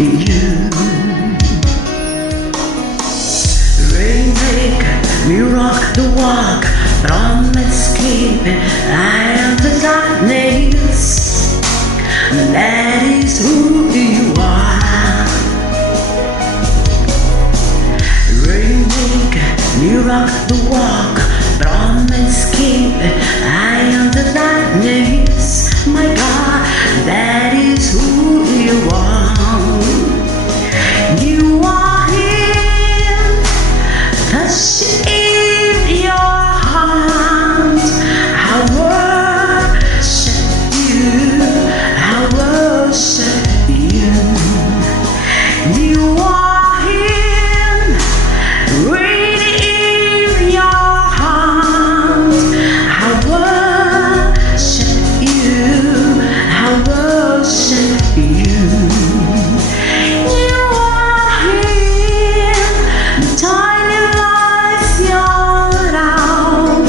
you. Rainmaker, me rock the walk, promise keeping, I am the darkness. That is who you are. Rainmaker, me rock the walk, promise keeping, I am the darkness. My God, that is who you are. You are here, touch in your heart. I worship you, I worship you. You are here, reading in your heart. I worship you, I worship you. You are here, tiny lights you're out.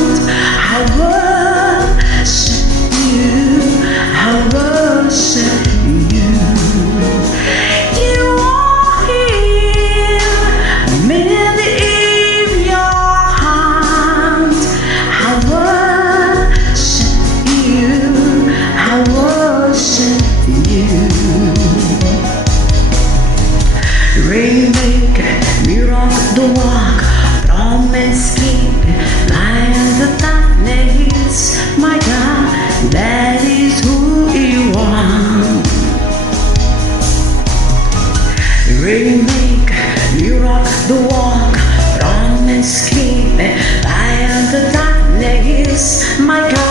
I worship you, I worship you. You are here, many in your heart. I worship you, I worship you. Rainmaker, me rock the walk, promise keeping, light in the darkness. My God, that is who you are. Rainmaker, me rock the walk, promise keeping, light in the darkness. My God.